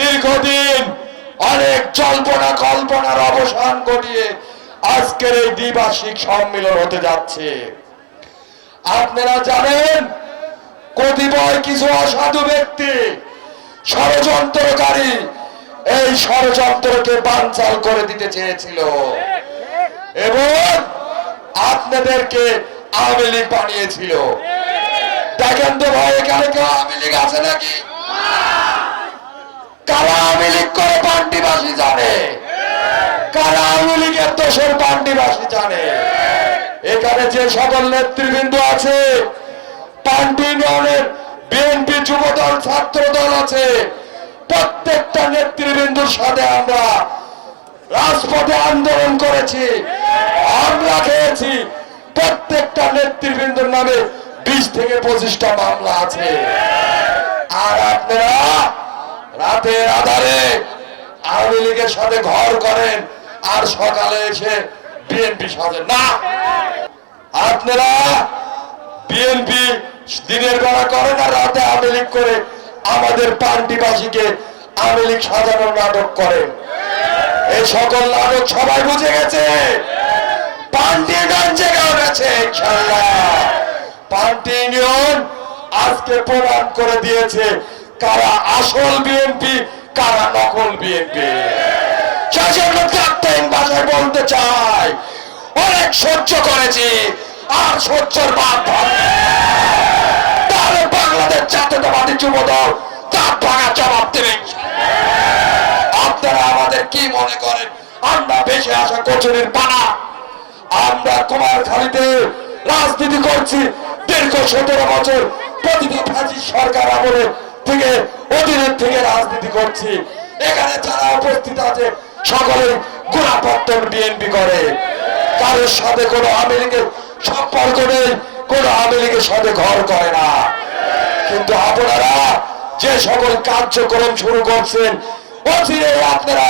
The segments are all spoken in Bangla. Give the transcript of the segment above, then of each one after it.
দীর্ঘদিন অনেক জল্পনা কল্পনার অবসান ঘটিয়ে আজকের এই দ্বিবার্ষিক সম্মেলন হতে যাচ্ছে। আপনারা জানেন, কতিপয় কিছু অসাধু ব্যক্তি ষড়যন্ত্রকারী এই ষড়যন্ত্রকে বানচাল করে দিতে চেয়েছিল। এবং আপনাদেরকে আওয়ামী লীগ বানিয়েছিল। দেখেন তো ভাই, এখানে কেউ আওয়ামী লীগ আছে নাকি? কারা আওয়ামী লীগ করে পান্ডিবাসী জানে? কারা আওয়ামী লীগের দোষের পান্ডিবাসী জানে? এখানে যে সকল নেতৃবৃন্দ আছে বিএনপি যুব দল ছাত্র দল আছে, প্রত্যেকটা নেতৃবৃন্দুর সাথে আমরা রাজপথে আন্দোলন করেছি, হামলা খেয়েছি। প্রত্যেকটা নেতৃবৃন্দর নামে বিশ থেকে পঁচিশটা মামলা আছে। আর আপনারা রাতের আধারে আওয়ামী লীগের সাথে ঘর করেন আর সকালে এসে বিএনপি সাজেন। না! আপনারা বিএনপি দিনের বেলা করে না, রাতে আওয়ামী লীগ করে আমাদের পান্ডিবাসীকে আওয়ামী লীগ সাজানোর নাটক করেন। এই সকল নাটক সবাই বুঝে গেছে? পান্ডি গঞ্জে গেছে ইনশাল্লাহ পান্ডি ইউনিয়ন আজকে প্রমাণ করে দিয়েছে কারা আসল বিএনপি কারা নকল বিএনপি বলতে চাই। অনেক সহ্য করেছি, আর সহ্যর বাদ তাহলে বাংলাদেশ জাতীয়তাবাদী যুব দল তার ভাঙা জবাব দেবে। আপনারা আমাদের কি মনে করেন? আমরা বেশি আসা কচুরির পানা। আমরা কুমারখালীতে রাজনীতি করছি, দীর্ঘ সতেরো বছর প্রতিটি ফাঁসি সরকার আমলে থেকে, অধীনের থেকে রাজনীতি করছি। এখানে যারা উপস্থিত আছে সকলে গুণাপত্তন বিএনপি করে। কারোর সাথে কোনো আওয়ামী লীগের সম্পর্ক নেই, কোনো আওয়ামী লীগের সাথে ঘর করে না। কিন্তু আপনারা যে সকল কার্যক্রম শুরু করছেন আপনারা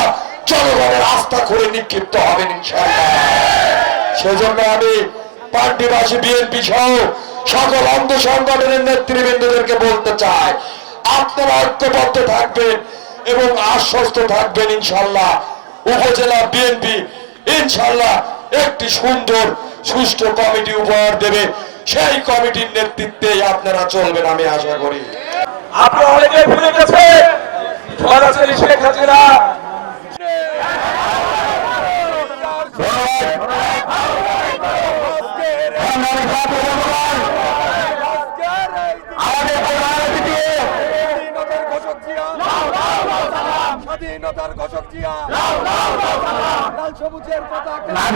জনগণের আস্থা করে নিক্ষিপ্ত হবেন সেজন্য আমি পার্টিবাসী বিএনপি সহ সকল অঙ্গ সংগঠনের নেতৃবৃন্দদেরকে বলতে চাই আপনারা ঐক্যবদ্ধ থাকবেন এবং আশ্বস্ত থাকবেন ইনশাল্লাহ উপজেলা বিএনপি ইনশাল্লাহ একটি সুন্দর সুষ্ঠু কমিটি উপহার দেবে। সেই কমিটির নেতৃত্বেই আপনারা চলবেন আমি আশা করি। আপনারা অনেকে ভুলে গেছে সরাসরি শেখ হাসিনা স্বাধীনতার ঘোষক জিয়া। লাল সবুজের পতাকা। লাল